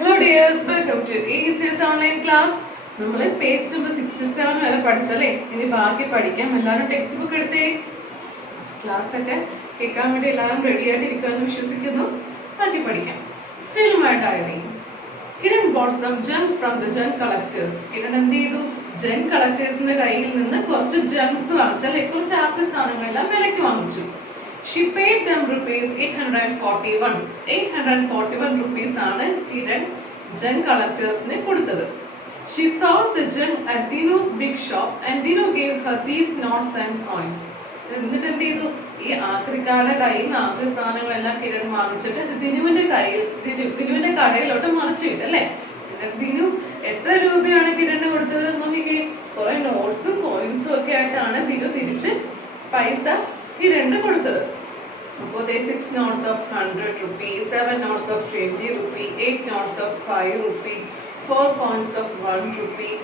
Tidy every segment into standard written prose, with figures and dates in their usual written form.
Hello dears, welcome to ACS online class. നമ്മൾ page number 67 വരെ പഠിച്ചല്ലേ. ഇനി ബാക്കി പഠിക്കാം. എല്ലാവരും ടെക്സ്റ്റ് ബുക്ക് എടുത്തേ. ക്ലാസ് ഒക്കെ കേൾക്കാൻ വേണ്ടി എല്ലാവരും റെഡി ആയിട്ട് ഇരിക്കുമെന്ന് വിശ്വസിക്കുന്നു. ബാക്കി പഠിക്കാം. Fill my diary. Kiran bought some junk from the junk collectors. Kiran എന്ത് ചെയ്തു? ജങ്ക് കളക്ടേഴ്സിന്റെ കയ്യിൽ നിന്ന് കുറച്ച് ജങ്ക്സ് വാങ്ങിച്ചാലേ കുറച്ച് ആർട്ട് സാധനങ്ങളെല്ലാം വിലയ്ക്ക് വാങ്ങിച്ചു. She paid them rupees 841. 841 rupees ആണ് കിരൺ ജങ്ക് കളക്ടേഴ്സിന് കൊടുത്തത്. She sold the junk at Dinu's big shop and Dinu gave her these notes and coins. എന്നിട്ട് എന്ത് ചെയ്തു? ഈ ആക്രിക്കാരുടെ കയ്യിൽ നിന്ന് ആക്രി സാധനങ്ങളെല്ലാം കിരൺ വാങ്ങിച്ചിട്ട് ദിനുവിന്റെ കടയിലോട്ട് മറിച്ചു വിട്ടു അല്ലേ. ദിനു എത്ര രൂപയാണ് കിരണ് കൊടുത്തത് നോക്കിക്കേ. കുറെ നോട്ട്സും കോയിൻസും ഒക്കെ ആയിട്ടാണ് ദിനു തിരിച്ച് പൈസ കിരണ് കൊടുത്തത്. അപ്പോൾ 6 notes of 100 rupees, 7 notes of 20 rupees, 8 notes of 5 rupees, 4 coins of 1 rupee,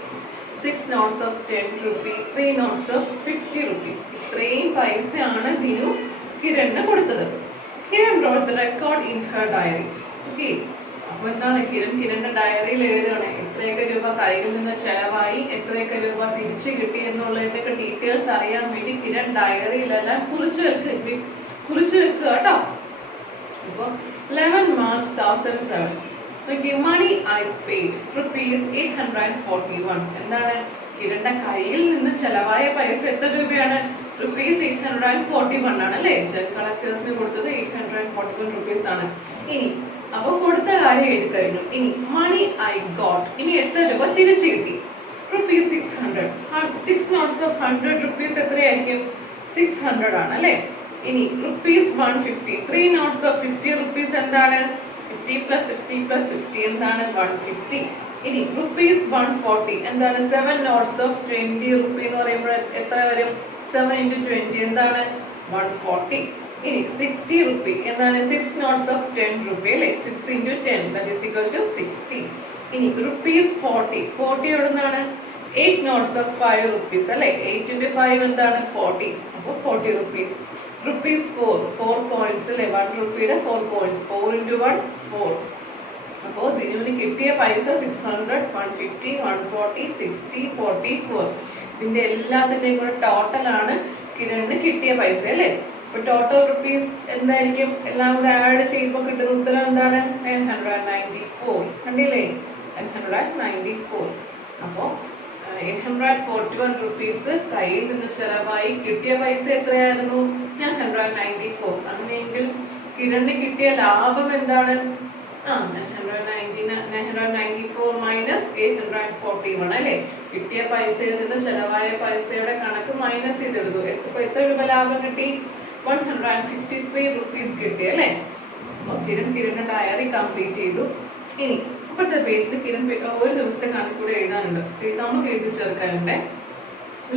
6 notes of 10 rupees, 3 notes of 50 rupees. ഇത്രയും പൈസയാണ് ദിനു കിരണ് കൊടുത്തത്. Kiran wrote the record in her diary. Okay. അപ്പോൾ എന്താണ് കിരണിന്റെ ഡയറിയിൽ എഴുതുകയാണ് എത്രയൊക്കെ രൂപ കയ്യിൽ നിന്ന് ചെലവായി, എത്രയൊക്കെ രൂപ തിരിച്ചു കിട്ടി എന്നുള്ളതിന്റെ ഡീറ്റെയിൽസ് അറിയാൻ വേണ്ടി കിരൺ ഡയറിയിലെല്ലാം കുറിച്ച് വെക്കുക കേട്ടോ. അപ്പൊ 11 March 2007 money I paid rupees 841. എന്താണ് കിരണിന്റെ കയ്യിൽ നിന്ന് ചെലവായ പൈസ എത്ര രൂപയാണ്? rupees 841 ആണ് അല്ലേ. ജങ്ക് കളക്ടേഴ്സിന് കൊടുത്തത് 841 rupees ആണ്. ഇനി അപ്പൊ കൊടുത്ത കാര്യം എഴുതി കഴിഞ്ഞു. ഇനി മണി ഐ ഗോട്ട്, ഇനി എത്ര രൂപ തിരിച്ചു കിട്ടി? rupees 600. 6 notes of 100 rupees എത്രയായിരിക്കും? 600 ആണ് അല്ലേ. ഇനി rupees 150. 3 notes of 50 rupees എന്താണ്? 50 plus 50 plus 50 എന്താണ്? 150. ഇനി rupees 140 എന്താണ്? 7 notes of 20 rupees എന്ന് പറയുമ്പോൾ എത്ര വരും? 7 into 20 എന്താണ്? 140. ഇനി 60 rupees എന്താണ്? 6 notes of 10 rupees അല്ലേ. 6 into 10 that is equal to 60. ഇനി rupees 40. 40 എവിടുന്നാണ്? 8 notes of 5 rupees അല്ലേ. 8 into 5 എന്താണ്? 40. അപ്പോൾ 40 rupees. rupees 4 coins അല്ലേ. 1 rupeeയുടെ 4 coins. 4 into 1 4. അപ്പോൾ ദിനുവിന് കിട്ടിയ പൈസ 600, 150, 140, 60, 44. ഇതിന്റെ എല്ലാത്തിന്റെയും കൂടെ ടോട്ടൽ ആണ് കിരണിന് കിട്ടിയ പൈസ അല്ലേ. അപ്പൊ ടോട്ടൽ റുപ്പീസ് എന്തായിരിക്കും? എല്ലാം കൂടെ ആഡ് ചെയ്യുമ്പോൾ കിട്ടുന്ന ഉത്തരം എന്താണ്? 994. കണ്ടില്ലേ? 994. അപ്പോ 841 rupees കയ്യിൽ നിന്ന് ചെലവായി കിട്ടിയ പൈസ എത്രയായിരുന്നു? 994. അങ്ങനെയെങ്കിൽ കിരണിന് കിട്ടിയ ലാഭം എന്താണ്? 994 മൈനസ് 841 അല്ലേ. കിട്ടിയ പൈസയിൽ നിന്ന് ചെലവായ പൈസയുടെ കണക്ക് മൈനസ് ചെയ്തെടുത്തു. ഇപ്പൊ എത്ര രൂപ ലാഭം കിട്ടി? 153 rupees കിട്ടി അല്ലേ. അപ്പൊ കിരണിന്റെ ഡയറി കംപ്ലീറ്റ് ചെയ്തു. ഇനി ഇപ്പോഴത്തെ പേജിൽ കിരൺ ഒരു ദിവസത്തെ കണക്കൂടെ എഴുതാനുണ്ട്. നമുക്ക് എഴുതി ചേർക്കാനുണ്ട്.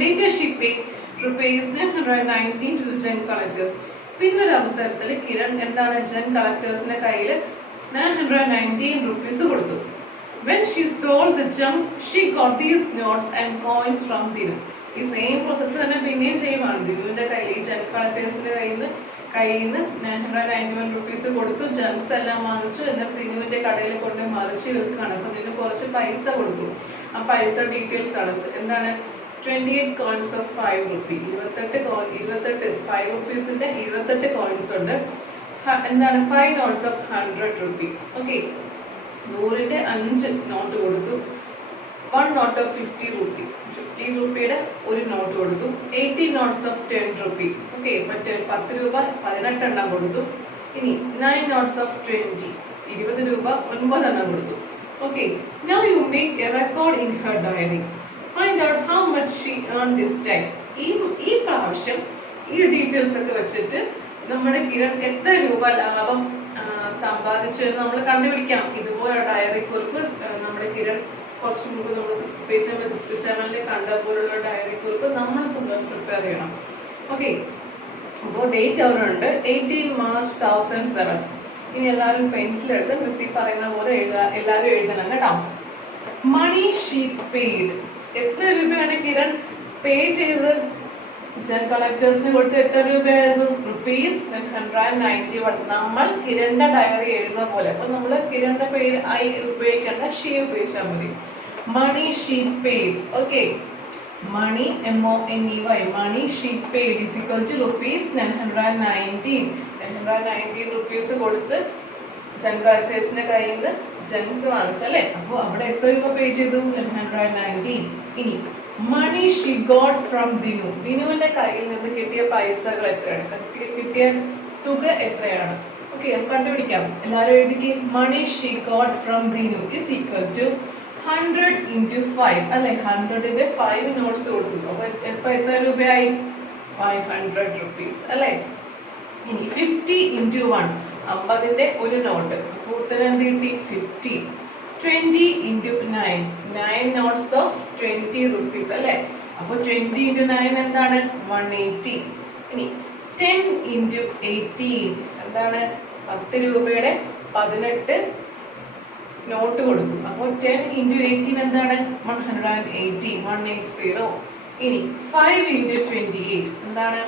Later she paid rupees 919 to the junk collectors. പിന്നൊരു അവസരത്തിൽ കിരൺ എന്താണ് ജങ്ക് കളക്ടേഴ്സിന്റെ കയ്യിൽ 919 rupees കൊടുത്തു. When she sold the junk, she got these notes and coins from Dinu. ഈ സെയിം പ്രോസസ് തന്നെ പിന്നെയും ചെയ്യുവാണ്. ദിനുവിന്റെ കയ്യിൽ ഈ ജങ്ക് കളക്ടേഴ്സിന്റെ കയ്യിൽ നിന്ന് 991 rupees കൊടുത്തു. ജങ്ക്സ് എല്ലാം വാങ്ങിച്ചു. എന്നിട്ട് ദിനുവിന്റെ കടയിൽ കൊണ്ട് മറിച്ച് വെക്കുകയാണ്. അപ്പൊ ദിനു കുറച്ച് പൈസ കൊടുത്തു. ആ പൈസ ഡീറ്റെയിൽസ് ആണ് എന്താണ്? 28 coins of 5 rupees. 28 5 rupeesന്റെ 28 coins ഉണ്ട്. എന്താണ്? 5 notes of 100 rupees. ഓക്കെ. 100ന്റെ 5 നോട്ട് കൊടുത്തു. 1 note of 50 rupees. 50 രൂപയുടെ ഒരു നോട്ട് കൊടുത്തു. 80 notes of 10 rupees. ഓക്കെ. 10 രൂപ 18 എണ്ണം കൊടുത്തു. ഇനി 9 notes of 20. 20 രൂപ 9 എണ്ണം കൊടുത്തു. Okay. Now you make a record in her diary. Find out how much she earned this time. ഈ പ്രാവശ്യം ഈ ഡീറ്റെയിൽസ് ഒക്കെ വെച്ചിട്ട് നമ്മുടെ കിരൺ എത്ര രൂപ ലാഭം സമ്പാദിച്ചു എന്ന് നമ്മൾ കണ്ടുപിടിക്കാം. ഇതുപോലെ ഡയറി കുറിപ്പ് നമ്മുടെ കിരൺ കുറച്ച് മുമ്പ് നമ്മൾ പേജ് നമ്പർ 67 കണ്ട പോലുള്ള ഡയറി കുറിപ്പ് നമ്മൾ സ്വന്തം പ്രിപ്പയർ ചെയ്യണം. ഓക്കെ. അപ്പോൾ ഡേറ്റ് അവിടെ ഉണ്ട് 18 March 2007. ഇനി എല്ലാവരും പെൻസിൽ എടുത്ത് മിസ്സി പറയുന്ന പോലെ എല്ലാവരും എഴുതണം കേട്ടോ. മണി ഷീ പെയ്ഡ്. എത്ര രൂപയാണ് കിരൺ പേ ചെയ്തത്? ജൻ കളക്ടേഴ്സിന് കൊടുത്ത് എത്ര രൂപയായിരുന്നു? ₹191. നമ്മൾ കിരണിന്റെ ഡയറി എഴുതുന്ന പോലെ. അപ്പൊ നമ്മള് കിരണിന്റെ പേര് ഐ ഉപയോഗിക്കേണ്ട, ഷീ ഉപയോഗിച്ചാൽ മതി. Money she paid. Okay, money MONEY, money she paid is equal to ₹919. 919 rupees കൊടുത്ത് ജൻ കളക്ടേഴ്സിന്റെ കയ്യിൽ നിന്ന് ജൻസ് വാങ്ങിച്ചല്ലേ. അപ്പൊ അവിടെ എത്ര രൂപ പേ ചെയ്തു? 919. ഇനി മണി ഷീ ഗോട്ട് ഫ്രം ദിനു. ദിനുവിന്റെ കയ്യിൽ നിന്ന് കിട്ടിയ പൈസകൾ എത്രയാണ്? കിട്ടിയ തുക എത്രയാണ്? ഓക്കെ, കണ്ടുപിടിക്കാം. എല്ലാവരും എഴുതിക്ക്. Money she got from Dinu is equal to 100 into 5 അല്ലെ. 100ന്റെ 5 നോട്ട്സ് കൊടുത്തു. അപ്പൊ എത്ര രൂപയായി? 500 rupees അല്ലെ. ഇനി 50 into 1, 50ന്റെ ഒരു നോട്ട്. അപ്പൊ ഉത്തരം എന്ത് കിട്ടി? 50. 20 into 9, 9 notes of 20 rupees അല്ലെ. അപ്പൊ 20 into 9 എന്താണ്? 180. ഇനി 10 into 18 എന്താണ്? 10 രൂപയുടെ 18 നോട്ട് കൊടുത്തു. അപ്പൊ 10 into 18 എന്താണ്? 180. 180. ഇനി 5 into 28 എന്താണ്?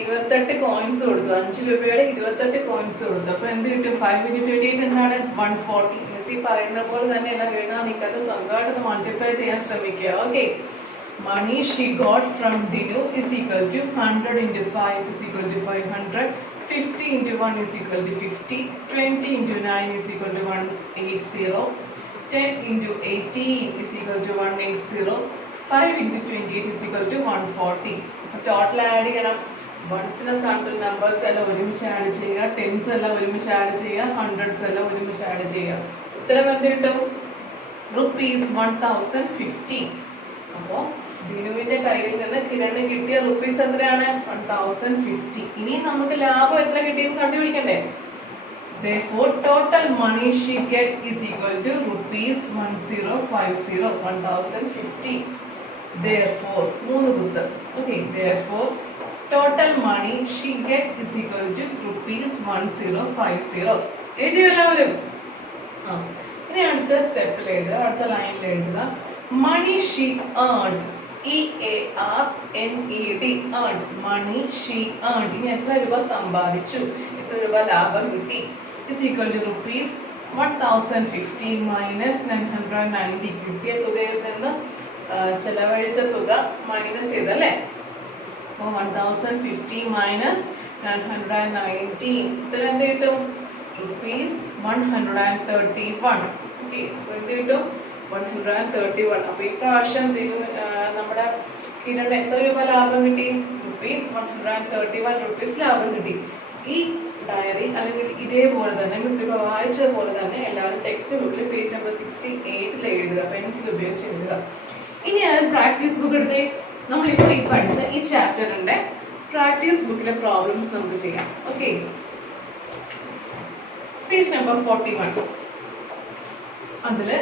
28 കോയിൻസ് കൊടുത്തു. 5 രൂപയുടെ 28 കോയിൻസ് കൊടുത്തു. അപ്പൊ എന്ത് കിട്ടും? 5 into 28 എന്താണ്? 140. മിസ്സി പറയുന്ന പോലെ തന്നെ എല്ലാം എഴുതാൻ നിൽക്കാതെ സ്വന്തമായിട്ട് മൾട്ടിപ്ലൈ ചെയ്യാൻ ശ്രമിക്കുക. Okay, money she got from Dinu is equal to 100 into 5 is equal to 500. 50 into 1 is equal to 50. 20 into 9 is equal to 180. 10 into 18 is equal to 180. 5 into 28 is equal to 140. Total add ചെയ്യണം. വൺസിന്റെ സ്ഥാനത്ത് numbers എല്ലാം ഒരുമിച്ച് add ചെയ്യുക, tense എല്ലാം ഒരുമിച്ച് add ചെയ്യുക, hundreds എല്ലാം ഒരുമിച്ച് ആഡ് ചെയ്യുക. ഉത്തരം എന്ത് കിട്ടും? ₹1050. അപ്പോ ദിനുവിന്റെ കയ്യിൽ നിന്ന് കിരണ് കിട്ടിയ റുപ്പീസ് എത്രയാണ്? 1050. ഇനി നമുക്ക് ലാഭം എത്ര കിട്ടിയെന്ന് കണ്ടുപിടിക്കണ്ടേ? Therefore, total money she get is equal to ₹1050. 1050. Therefore, മൂന്ന് കുത്ത്. Okay, therefore total money she get is equal to ₹1050. എഴുതിയോ എല്ലാവരും? ഇനി അടുത്ത സ്റ്റെപ്പിൽ എഴുതുക, അടുത്ത ലൈനിൽ എഴുതുക. മണി she earned, EARNED, earned, money she earned. ഇനി എത്ര രൂപ സമ്പാദിച്ചു, എത്ര രൂപ ലാഭം കിട്ടി is equal to ₹1050 minus 990. കിട്ടിയ തുകയിൽ നിന്ന് ചെലവഴിച്ച തുക മൈനസ് ചെയ്തല്ലേ. 1050 minus 990, ഉത്തരം എന്ത് കിട്ടും? ₹131. ഓക്കെ, എന്ത് കിട്ടും? 131. അപ്പൊ ഈ പ്രാവശ്യം നമ്മുടെ കിരണ് എത്ര രൂപ ലാഭം കിട്ടി? ₹131 ലാഭം കിട്ടി. ഈ ഡയറി അല്ലെങ്കിൽ ഇതേപോലെ തന്നെ മിസ് വായിച്ച പോലെ തന്നെ എല്ലാവരും ടെക്സ്റ്റ് ബുക്കിൽ പേജ് നമ്പർ 68 എഴുതുക, പെൻസിൽ ഉപയോഗിച്ച് എഴുതുക. ഇനി അത് പ്രാക്ടീസ് ബുക്ക് എടുത്തേ. നമ്മളിപ്പോൾ ഈ പഠിച്ച ഈ ചാപ്റ്ററിന്റെ പ്രാക്ടീസ് ബുക്കിലെ പ്രോബ്ലംസ് നമുക്ക് ചെയ്യാം. Okay, page number 41. അതില്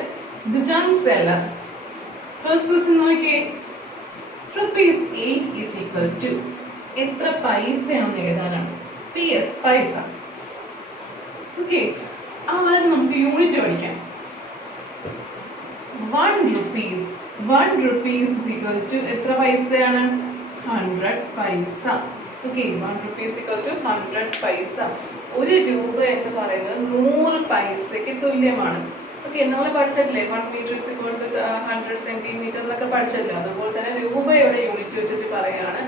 the junk seller, first question നോക്കിയേ. ₹8 is equal to എത്ര പൈസയാണെന്ന് എഴുതാനാണ്. PS പൈസ. ഓക്കെ, ആദ്യം നമുക്ക് യൂണിറ്റ് പഠിക്കാം. 1 rupees is equal to എത്ര പൈസയാണ്? 100 പൈസ. Okay, 1 rupees is equal to 100 പൈസ. ഒരു രൂപ എന്ന് പറയുന്നത് 100 പൈസയ്ക്ക് തുല്യമാണ്. ഓക്കെ, നമ്മൾ പഠിച്ചിട്ടില്ലേ 1 meter is equal to 100 centimeter എന്നൊക്കെ പഠിച്ചല്ലോ. അതുപോലെ തന്നെ രൂപയുടെ യൂണിറ്റ് വെച്ചിട്ട് പറയാണ്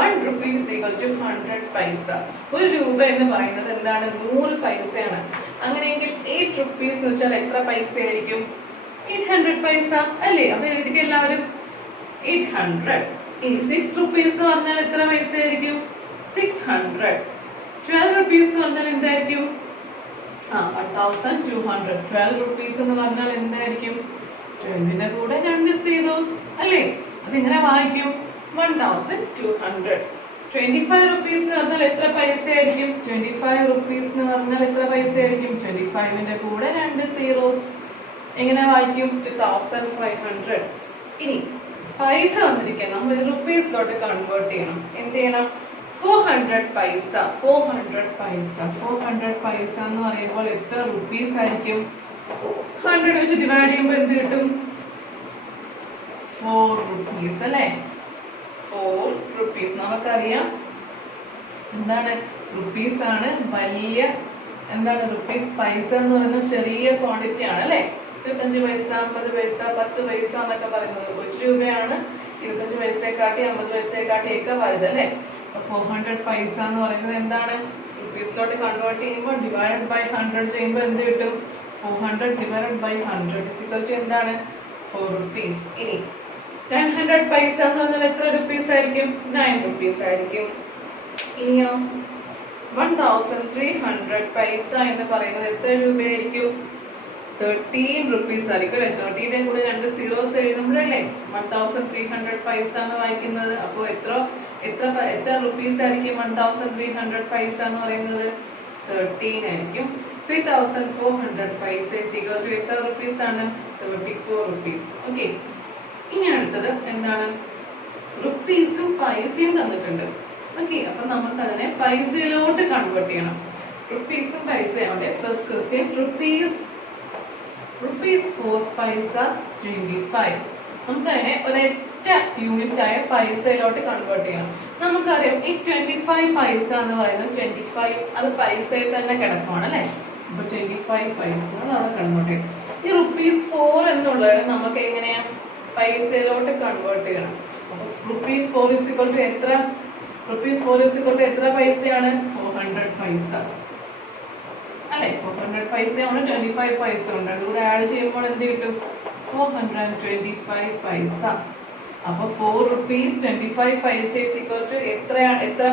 1 rupees is equal to 100 പൈസ. ഒരു രൂപ എന്ന് പറയുന്നത് എന്താണ്? 100 പൈസയാണ്. അങ്ങനെയെങ്കിൽ 8 rupees എന്ന് വെച്ചാൽ എത്ര പൈസ ആയിരിക്കും? 800 പൈസ അല്ലേ. അപ്പൊ എഴുതിക്ക് എല്ലാവരും 800. ഇനി 6 rupees എന്ന് പറഞ്ഞാൽ എത്ര പൈസ ആയിരിക്കും? 600. 12 rupees എന്ന് പറഞ്ഞാൽ എന്തായിരിക്കും? 1200. 12 rupees എന്ന് പറഞ്ഞാൽ എന്തായിരിക്കും? 12ന്റെ കൂടെ 2 zeros അല്ലേ. അതെങ്ങനെ വായിക്കും? 1200. 25 rupees എന്ന് പറഞ്ഞാൽ എത്ര പൈസ ആയിരിക്കും? 25 rupees എന്ന് പറഞ്ഞാൽ എത്ര പൈസ ആയിരിക്കും? 25ന്റെ കൂടെ 2 zeros. എങ്ങനെ വായിക്കും? 2500. ഇനി പൈസ വന്നിരിക്കാൻ നമ്മൾ റുപ്പീസിലോട്ട് കൺവേർട്ട് ചെയ്യണം. എന്ത് ചെയ്യണം? 400 പൈസ. 400 പൈസ. 400 പൈസ എന്ന് പറയുമ്പോൾ എത്ര റുപ്പീസ് ആയിരിക്കും? 100 വെച്ച് ഡിവൈഡ് ചെയ്യുമ്പോൾ എന്ത് കിട്ടും? 4 rupees അല്ലേ. 4 rupees. നമുക്കറിയാം എന്താണ് റുപ്പീസ് ആണ് വലിയ എന്താണ് റുപ്പീസ് പൈസ എന്ന് പറയുന്നത് ചെറിയ ക്വാണ്ടിറ്റി ആണ് അല്ലേ 25 പൈസ 50 പൈസ 10 പൈസ എന്നൊക്കെ പറയുന്നത് 1 രൂപയാണ് 25 പൈസയെക്കാട്ടി 50 പൈസയെക്കാട്ടി ഒക്കെ വലുത് അല്ലേ 400 പൈസ എന്ന് പറയുന്നത് എന്താണ് റുപ്പീസിലോട്ട് കൺവേർട്ട് ചെയ്യുമ്പോൾ ഡിവൈഡഡ് ബൈ 100 ചെയ്യുമ്പോൾ എന്ത് കിട്ടും 400 divided by 100 is equal to എന്താണ് 4 rupees. ഇനി 900 പൈസ എന്ന് പറഞ്ഞാൽ എത്ര റുപ്പീസ് ആയിരിക്കും 9 റുപ്പീസ് ആയിരിക്കും. ഇനിയോ 1300 പൈസ എന്ന് പറയുന്നത് എത്ര രൂപയായിരിക്കും 13 റുപ്പീസ് ആയിരിക്കും അല്ലെ 13ന്റെ കൂടെ 2 സീറോസ് എഴുതുമ്പോഴല്ലേ 1300 പൈസ എന്ന് വായിക്കുന്നത്. അപ്പോൾ എത്ര റുപ്പീസ് ആയിരിക്കും 1300 പൈസ എന്ന് പറയുന്നത് 13 ആയിരിക്കും. 3400 പൈസ is equal to എത്ര റുപ്പീസ് ആണ് 34 റുപ്പീസ്. ഓക്കെ, ഇനി അടുത്തത് എന്താണ് റുപ്പീസും പൈസയും തന്നിട്ടുണ്ട്. ഓക്കെ, അപ്പൊ നമുക്ക് അതിനെ പൈസയിലോട്ട് കൺവേർട്ട് ചെയ്യണം. റുപ്പീസും പൈസയാണ്. ഫസ്റ്റ് ക്വസ്റ്റ്യൻ റുപ്പീസ് 4 പൈസ 25. നമുക്കതിനെ ഒരൊറ്റ യൂണിറ്റ് ആയ പൈസയിലോട്ട് കൺവേർട്ട് ചെയ്യണം. നമുക്കറിയാം ഈ 25 പൈസ എന്ന് പറയുന്നത് 25 അത് പൈസയിൽ തന്നെ കിടക്കുവാണ് അല്ലെ. അപ്പൊ 25 പൈസ അത് അവിടെ കിടന്നോട്ടെ. ഈ റുപ്പീസ് 4 എന്നുള്ളത് നമുക്ക് എങ്ങനെയാ പൈസയിലോട്ട് കൺവേർട്ട് ചെയ്യണം. അപ്പൊ റുപ്പീസ് 4 is equal to എത്ര റുപ്പീസ് 4 is equal to എത്ര പൈസയാണ് 400 പൈസ അല്ലെ. 400 പൈസയാണ് 25 പൈസ ഉണ്ട്. അതുകൂടെ ആഡ് ചെയ്യുമ്പോൾ എന്ത് കിട്ടും 425 പൈസ. അപ്പൊ 4 rupees 25 പൈസ is equal to എത്ര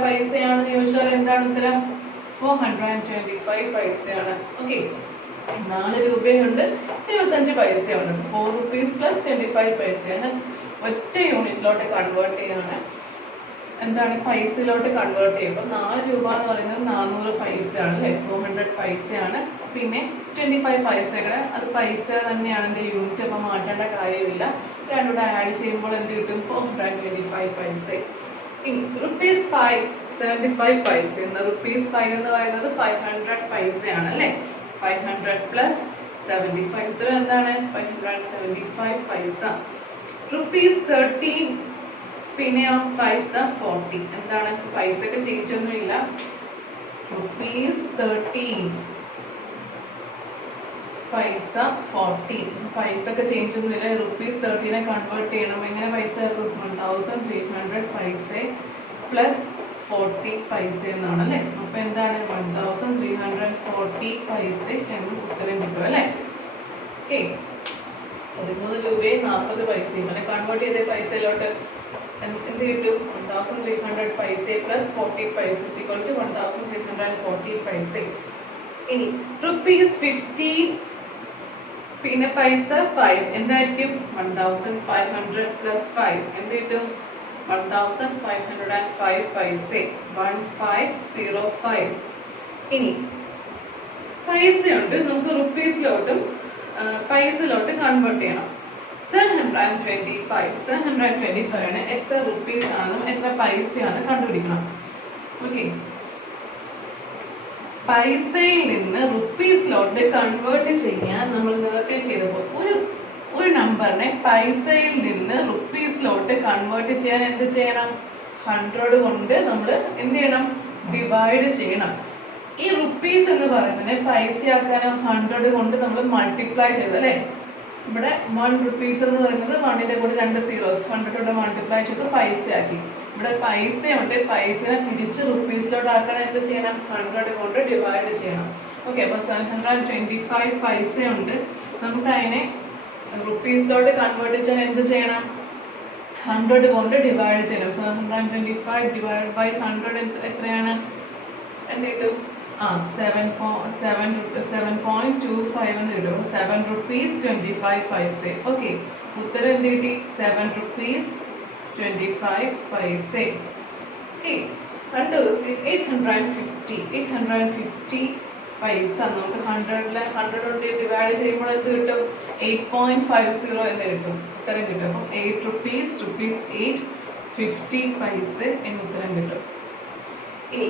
പൈസയാണെന്ന് ചോദിച്ചാൽ എന്താണ് ഉത്തരം 425 പൈസയാണ്. ഓക്കെ, 4 രൂപയുണ്ട് 25 പൈസയുണ്ട്. 4 rupees plus 25 പൈസയാണ്. ഒറ്റ യൂണിറ്റിലോട്ട് കൺവേർട്ട് ചെയ്യാണ്. എന്താണ് പൈസയിലോട്ട് കൺവേർട്ട് ചെയ്യുമ്പോൾ 4 രൂപ എന്ന് പറയുന്നത് 400 പൈസയാണ് അല്ലെ 400 പൈസയാണ്. പിന്നെ 25 പൈസയുടെ അത് പൈസ തന്നെയാണ് എൻ്റെ യൂണിറ്റ്. അപ്പം മാറ്റേണ്ട കാര്യമില്ല. രണ്ടുകൂടെ ആഡ് ചെയ്യുമ്പോൾ എന്ത് കിട്ടും 425 പൈസ. ഇനി റുപ്പീസ് 575 പൈസ എന്ന റുപ്പീസ് 5 എന്ന് പറയുന്നത് 500 പൈസയാണ് അല്ലെ. 500 പ്ലസ് 75 ഇത്ര എന്താണ് 575 പൈസ. റുപ്പീസ് 13 പിന്നെയോ പൈസ 40 എന്താണ് പൈസക്ക് ചേഞ്ച് ഒന്നുമില്ല. റുപ്പീസ് 13 പൈസ 40 പൈസക്ക് ചേഞ്ച് ഒന്നുമില്ല. റുപ്പീസ് 13 കൺവേർട്ട് ചെയ്യണം. എങ്ങനെ പൈസ 1300 പൈസ പ്ലസ് 40 പൈസ എന്നാണ് അല്ലെ. അപ്പൊ എന്താണ് 1340 പൈസ എന്ന് ഉത്തരം കിട്ടും അല്ലെ. ഓക്കെ, 13 രൂപയും 40 പൈസയും അങ്ങനെ കൺവേർട്ട് ചെയ്ത പൈസയിലോട്ട് എന്ത് കിട്ടും 1300 പൈസ പ്ലസ് 40 പൈസ ഈക്വൽ ടു 1340 പൈസ. ഇനി റുപ്പീസ് 50 പിന്നെ പൈസ 5 എന്തായിരിക്കും 1500 പ്ലസ് 5 എന്ത് കിട്ടും 1505 പൈസ 1505. ഇനി പൈസയുണ്ട് നമുക്ക് റുപ്പീസിലോട്ടും പൈസയിലോട്ട് കൺവേർട്ട് ചെയ്യണം. 725 ആണ് എത്ര റുപ്പീസ് ആണെന്നും എത്ര പൈസയാണ് കണ്ടുപിടിക്കണം. ഓക്കെ, പൈസയിൽ നിന്ന് റുപ്പീസിലോട്ട് കൺവേർട്ട് ചെയ്യാൻ നമ്മൾ നേരത്തെ ചെയ്തപ്പോൾ ഒരു നമ്പറിനെ പൈസയിൽ നിന്ന് റുപ്പീസിലോട്ട് കൺവേർട്ട് ചെയ്യാൻ എന്ത് ചെയ്യണം 100 കൊണ്ട് നമ്മൾ എന്ത് ചെയ്യണം ഡിവൈഡ് ചെയ്യണം. ഈ റുപ്പീസ് എന്ന് പറയുന്നതിനെ പൈസയാക്കാനോ 100 കൊണ്ട് നമ്മൾ മൾട്ടിപ്ലൈ ചെയ്ത് അല്ലെ. ഇവിടെ 1 rupees എന്ന് പറയുന്നത് 1ന്റെ കൂടെ 2 സീറോസ് 100 കൊണ്ട് മൾട്ടിപ്ലൈ ചെയ്ത് പൈസയാക്കി. ഇവിടെ പൈസയുണ്ട്. പൈസനെ തിരിച്ച് റുപ്പീസിലോട്ട് ആക്കാൻ എന്ത് ചെയ്യണം 100 കൊണ്ട് ഡിവൈഡ് ചെയ്യണം. ഓക്കെ, അപ്പൊ 725 പൈസയുണ്ട്. നമുക്ക് അതിനെ റുപ്പീസിലോട്ട് കൺവേർട്ട് ചെയ്യാൻ എന്ത് ചെയ്യണം 100 കൊണ്ട് ഡിവൈഡ് ചെയ്യണം. 725 divided by 100 എത്രയാണ് എന്ത് കിട്ടും 7.25 എന്ന് കിട്ടും. 7 rupees 25 പൈസ. ഓക്കെ, ഉത്തരം എന്ത് കിട്ടി 7 rupees 25 പൈസ. അടുത്ത ക്വസ്റ്റ്യൻ 850 പൈസ. നമുക്ക് 100 കൊണ്ട് ഡിവൈഡ് ചെയ്യുമ്പോൾ എന്ത് കിട്ടും 8.50 എന്ന് കിട്ടും ഉത്തരം കിട്ടും. അപ്പം 8 rupees 850 പൈസ എന്ന് ഉത്തരം കിട്ടും. ഇനി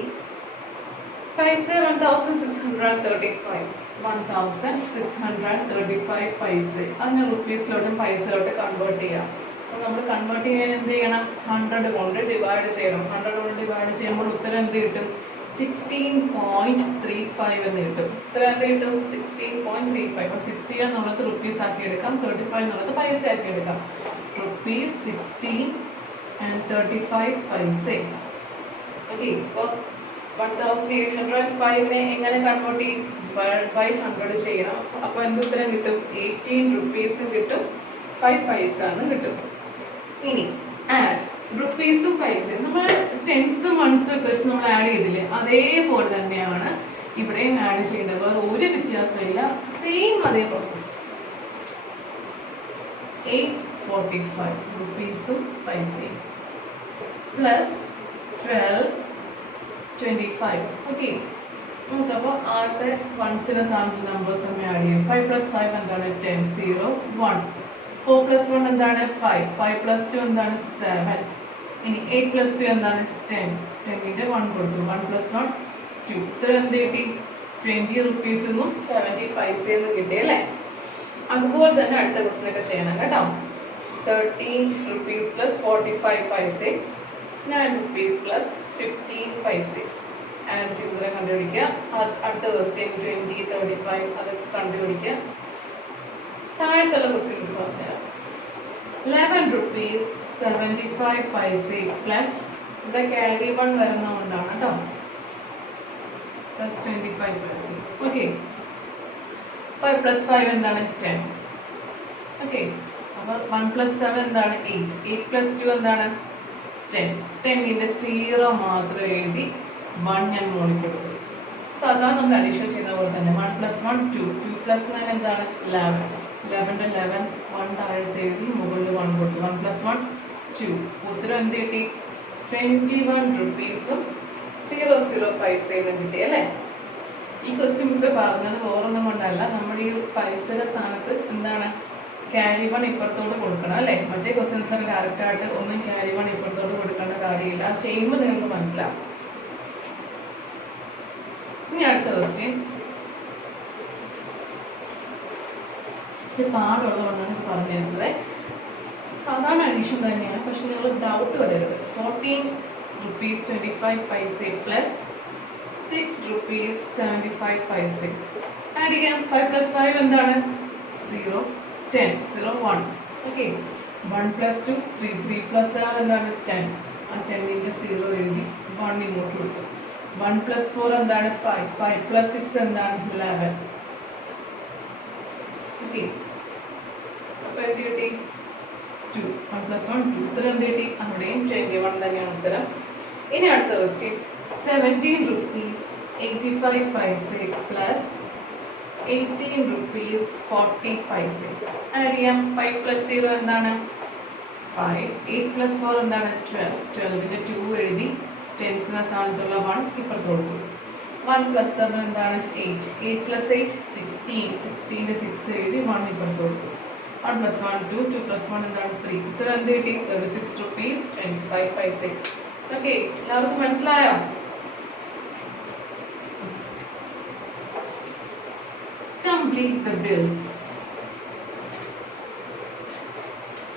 പൈസ 1635 പൈസ. അതിന് റുപ്പീസിലോട്ടും പൈസയിലോട്ട് കൺവേർട്ട് ചെയ്യാം. അപ്പോൾ നമ്മൾ കൺവേർട്ട് ചെയ്യാൻ എന്ത് ചെയ്യണം? 100 കൊണ്ട് ഡിവൈഡ് ചെയ്യണം. 100 കൊണ്ട് ഡിവൈഡ് ചെയ്യുമ്പോൾ ഉത്തരം എന്ത് കിട്ടും? 16.35 എന്ന് കിട്ടും. ഉത്തരം എന്ത് കിട്ടും? 16.35. അപ്പോൾ 60 എന്നുള്ളത് റുപ്പീസ് ആക്കി എടുക്കാം, 35 എന്നുള്ളത് പൈസ ആക്കി എടുക്കാം. റുപ്പീസ് 16 and 35 പൈസ. ഓക്കെ, ഇപ്പോൾ 1805 എങ്ങനെ കൺവേർട്ട് ചെയ്യും? by 100 ചെയ്യണം. അപ്പോൾ എന്ത് ഉത്തരം കിട്ടും? 18 റുപ്പീസും കിട്ടും, 5 പൈസ എന്ന് കിട്ടും. ഇനി ആഡ് റുപ്പീസും പൈസയും നമ്മൾ ടെൻസും വൺസും ഒക്കെ വെച്ച് നമ്മൾ ആഡ് ചെയ്തില്ലേ, അതേപോലെ തന്നെയാണ് ഇവിടെയും ആഡ് ചെയ്യുന്നത്. വേറെ ഒരു വ്യത്യാസമില്ല, സെയിം അതേ പ്രോസസ്. 845 റുപ്പീസും പൈസയും പ്ലസ് 1225. ഓക്കെ, നമുക്കപ്പോൾ ആദ്യത്തെ വൺസിന്റെ സ്ഥാനത്ത് നമ്പേഴ്സ് നമ്മൾ ആഡ് ചെയ്യും. 5 + 5 എന്താണ്? 10. 0 1. 4 + 1 എന്താണ്? 5. 5 + 2 എന്താണ്? 7. ഇനി 8 + 2 എന്താണ്? 10. 10ന്റെ 1 കൊടുത്തു. 1 + 1 2. ഇത്ര എന്ത് കിട്ടി? 20 റുപ്പീസിൽ നിന്നും 70 പൈസയിൽ നിന്നും കിട്ടി അല്ലേ? അതുപോലെ തന്നെ അടുത്ത ക്വസ്റ്റ്യൻ ഒക്കെ ചെയ്യണം കേട്ടോ. 13 റുപ്പീസ് + 45 പൈസ, 9 റുപ്പീസ് + 15 പൈസ. ആഡ് ചെയ്ത് കണ്ടുപിടിക്കുക. അടുത്ത ക്വസ്റ്റ്യൻ 20, 35 അതൊക്കെ കണ്ടുപിടിക്കുക. താഴത്തുള്ള ക്വസ്റ്റ്യൻസ് പറഞ്ഞുതരാം. 11 റുപ്പീസ് 75 പൈസ പ്ലസ്, ഇവിടെ ക്യാരി 1 വരുന്നതുകൊണ്ടാണ് കേട്ടോ, പ്ലസ് 25 പൈസ. ഓക്കെ, 5 + 5 എന്താണ്? 10. ഓക്കെ, അപ്പോൾ 1 + 7 എന്താണ്? 8. 8 + 2 എന്താണ്? 10. 10ന്റെ 0 മാത്രം എഴുതി 1 ഞാൻ മുകളിൽ കൊടുത്തു. സാധാരണ നമ്മൾ അഡീഷൻ ചെയ്യുന്ന പോലെ തന്നെ 1 + 1 2. 2 + 9 എന്താണ്? 11. 11ന്റെ 11 1 താഴത്ത് എഴുതി മുകളിൽ 1 കൊടുത്തു. 1 + 1 2. ഉത്തരം എന്ത് കിട്ടി? 21 റുപ്പീസും 00 പൈസയും കിട്ടി അല്ലേ? ഈ ക്വസ്റ്റ്യൻ മിസ് പറഞ്ഞത് വേറൊന്നും കൊണ്ടല്ല, നമ്മുടെ ഈ പൈസയുടെ സ്ഥാനത്ത് എന്താണ്? ക്യാരി 1 ഇപ്പുറത്തോട്ട് കൊടുക്കണം അല്ലേ? മറ്റേ ക്വസ്റ്റ്യൻസ് കറക്റ്റായിട്ട് ഒന്നും ക്യാരി 1 ഇപ്പുറത്തോട്ട് കൊടുക്കേണ്ട കാര്യമില്ല. അത് ചെയ്യുമ്പോൾ നിങ്ങൾക്ക് മനസ്സിലാവും. ഇനി അടുത്ത ക്വസ്റ്റ്യൻ പാടുള്ളതുകൊണ്ടാണ് പറഞ്ഞിരുന്നത്. സാധാരണ അഡീഷൻ തന്നെയാണ്, പക്ഷെ നിങ്ങൾ ഡൗട്ട് വരരുത്. 14 റുപ്പീസ് 25 പൈസ പ്ലസ് 6 റുപ്പീസ് 75 പൈസ. ആഡ് ചെയ്യാം. 5 + 5 എന്താണ്? 0 10. 0 1. ഓക്കെ, 1 + 2 3. 3 + 7 എന്താണ്? 10. ആ 10ന്റെ 0 എഴുതി 1 ഇങ്ങോട്ട് കൊടുത്തു. 1 + 4 എന്താണ്? 5. 5 + 6 എന്താണ്? 11. ഓക്കെ, അപ്പോൾ എന്ത് കിട്ടി? 2. 1 + 1 2. ഉത്തരം എന്ത് കിട്ടി? അവിടെയും 21 തന്നെയാണ് ഉത്തരം. ഇനി അടുത്ത ക്വസ്റ്റ്യൻ 17 റുപ്പീസ് 85 പൈസ പ്ലസ് 18 റുപ്പീസ് 40 പൈസ. ആഡ് ചെയ്യാം. 5 + 0 എന്താണ്? 5. 8 + 4 എന്താണ്? 12. 12ന്റെ 2 എഴുതി 10ന്റെ സ്ഥാനത്തുള്ള 1 ഇപ്പുറത്ത് കൊടുത്തു. 1 + 7 എന്താണ്? 8. 8 + 8 16. 16ന്റെ 6 എഴുതി 1 ഇപ്പുറത്ത് കൊടുത്തു. 1 + 1 2. 2 + 1 എന്താണ്? 3. ഉത്തരം എന്ത് കിട്ടി? 36 റുപ്പീസ് 25 പൈസ. ഓക്കെ, എല്ലാവർക്കും മനസ്സിലായോ? Complete the bills.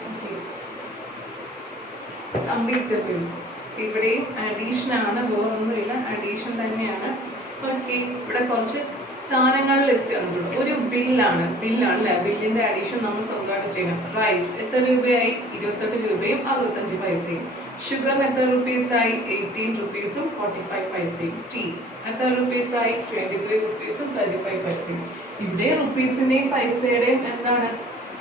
Okay. Complete the bills. ഇവിടെയും അഡീഷൻ ആണ്, വേറൊന്നുമില്ല, അഡീഷൻ തന്നെയാണ്. ഓക്കെ, ഇവിടെ കുറച്ച് സാധനങ്ങൾ ലിസ്റ്റ് തന്നിട്ടുണ്ട്. ഒരു ബില്ലാണ് അല്ലേ? ബില്ലിന്റെ അഡീഷൻ നമ്മൾ സ്വന്തമായിട്ട് ചെയ്യണം. റൈസ് എത്ര രൂപയായി? 28 രൂപയും 65 പൈസയും. ഷുഗറിന് എത്ര റുപ്പീസായി? 18 റുപ്പീസും 45 പൈസയും. ടീ എത്ര റുപ്പീസായി? 23 റുപ്പീസും 75 പൈസയും. ഇവിടെ റുപ്പീസിന്റെയും പൈസയുടെയും എന്താണ്?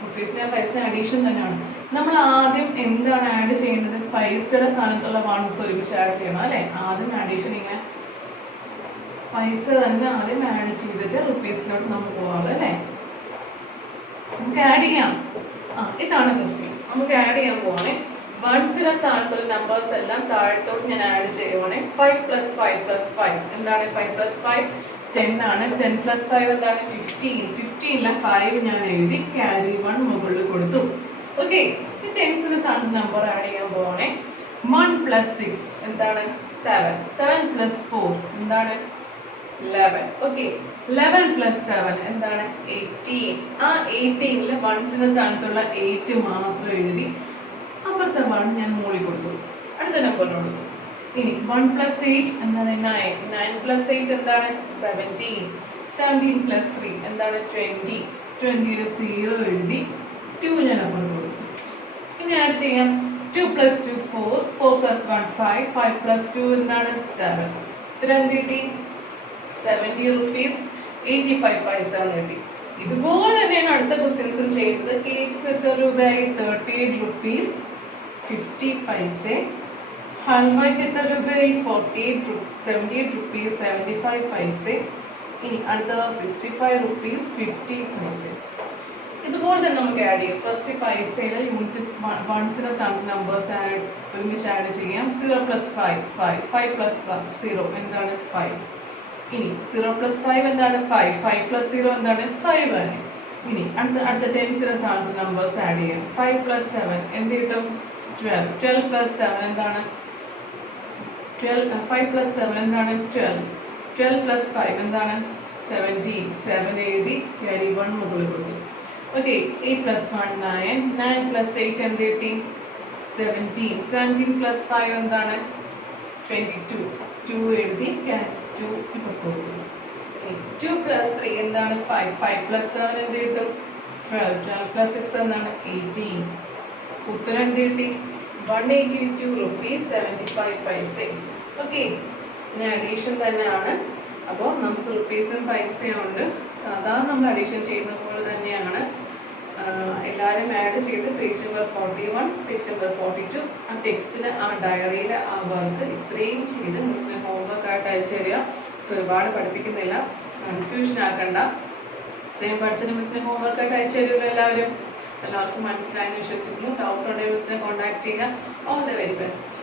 റുപ്പീസിന്റെ പൈസ അഡീഷൻ തന്നെയാണ്. നമ്മൾ ആദ്യം എന്താണ് ആഡ് ചെയ്യുന്നത്? പൈസയുടെ സ്ഥാനത്തുള്ള വൺസ് ഒരുമിച്ച് ആഡ് ചെയ്യണം അല്ലെ? ആദ്യം അഡീഷൻ ഇങ്ങനെ പൈസ തന്നെ ആദ്യം ആഡ് ചെയ്തിട്ട് റുപ്പീസിലോട്ട് നമുക്ക് പോകാം അല്ലേ? നമുക്ക് ആഡ് ചെയ്യാം. ഇതാണ് ക്വസ്റ്റ്യൻ. നമുക്ക് ആഡ് ചെയ്യാൻ പോവാണേ. വൺസിന്റെ സ്ഥാനത്തുള്ള നമ്പേഴ്സ് എല്ലാം താഴത്തോട്ട് ഞാൻ ആഡ് ചെയ്യുവാണേ. 5 + 5 + 5 എന്താണ്? 5 + 5 10 ആണ്. 10 + 5 എന്താണ്? 15. 15ലെ 5 ഞാൻ എഴുതി ക്യാരി 1 മുകളിൽ കൊടുത്തു. ഓക്കെ, ഈ ടെൻസിന്റെ സ്ഥാനത്ത് നമ്പർ ആഡ് ചെയ്യാൻ പോവാണേ. 1 + 6 എന്താണ്? 7. 7 + 4 എന്താണ്? 11. ഓക്കെ, 11 + 7 എന്താണ്? 18. ആ 18ലെ വൺസിന്റെ സ്ഥാനത്തുള്ള 8 മാത്രം എഴുതി അപ്പുറത്തെ 1 ഞാൻ മുകളിൽ കൊടുത്തു, അടുത്ത നമ്പറിന് കൊടുത്തു. ഇനി 1 + 8 എന്താണ് 9, 9 + 8 എന്താണ് 17, 17 + 3 എന്താണ് 20, 20 0 എഴുതി 2 ഞാൻ അപ്പുറത്ത് കൊടുത്തു. ഇനി ആഡ് ചെയ്യാം. 2 + 2 4, 4 + 1 5, 5 + 2 എന്താണ് 7. ഇത്ര എന്ത് കിട്ടി? 70 rupees 85 paisa കിട്ടി. ഇതുപോലെ തന്നെയാണ് അടുത്ത ക്വസ്റ്റ്യൻസും ചെയ്യുന്നത്. കേക്ക്സ് എത്ര രൂപയായി? 38 rupees 50 paise. ഹൽവയ്ക്ക് എത്ര രൂപയായി? 78 rupees 75 paise. ഇനി അടുത്തത് 65 rupees 50 paise. ഇതുപോലെ തന്നെ നമുക്ക് ആഡ് ചെയ്യാം. ഫസ്റ്റ് പൈസയുടെ യൂണിറ്റ് വൺസിന്റെ നമ്പേഴ്സ് ഒരുമിച്ച് ആഡ് ചെയ്യാം. 0 + 5 5, 5 + 0 എന്താണ് 5. ഇനി 0 + 5 എന്താണ് 5, 5 + 0 എന്താണ് 5 ആണ്. ഇനി അടുത്ത ടെൻസിന്റെ സ്ഥാനത്ത് നമ്പേഴ്സ് ആഡ് ചെയ്യാം. 5 + 7 എന്ത് കിട്ടും? 12, 12 + 7 എന്താണ് 12, 5 + 7 എന്താണ് 12, 12 + 5 എന്താണ് 17, 7 എഴുതി ക്യാരി 1 മുകളിൽ കൊടുത്തു. ഓക്കെ, 8 + 1 9, 9 + 8 എന്ത് കിട്ടി? 17, 17 + 5 എന്താണ് 22, 2 എഴുതി 2 ഇപ്പോൾ കൊടുത്തു. 2 + 3 എന്താണ് 5, 5 + 7 എന്ത് കിട്ടും? 12, 12 + 6 എന്താണ് 18. ഉത്തരം എന്ത് കിട്ടി? 182 rupees 75 paise. ഓക്കെ, പിന്നെ അഡീഷൻ തന്നെയാണ്. അപ്പോൾ നമുക്ക് റുപ്പീസും പൈസയും ഉണ്ട്. സാധാരണ നമ്മൾ അഡീഷൻ ചെയ്യുന്ന പോലെ തന്നെയാണ്. എല്ലാവരും ആഡ് ചെയ്ത് പേജ് നമ്പർ 41, പേജ് നമ്പർ 42 ആ ടെക്സ്റ്റിൽ ആ ഡയറിയിൽ ആ വർക്ക് ഇത്രയും ചെയ്ത് മിസ്സിന് ഹോംവർക്ക് ആയിട്ട് അയച്ചു തരിക. മിസ് ഒരുപാട് പഠിപ്പിക്കുന്നില്ല, കൺഫ്യൂഷൻ ആക്കണ്ട. ഇത്രയും പഠിച്ചിട്ട് മിസ്സിന് ഹോംവർക്ക് ആയിട്ട് അയച്ചു തരുമല്ലോ എല്ലാവരും. എല്ലാവർക്കും മനസ്സിലായെന്ന് വിശ്വസിക്കുന്നു. ഡൗട്ട് ഉണ്ടെങ്കിൽ മിസ്സിനെ കോൺടാക്ട് ചെയ്യുക. All the very best.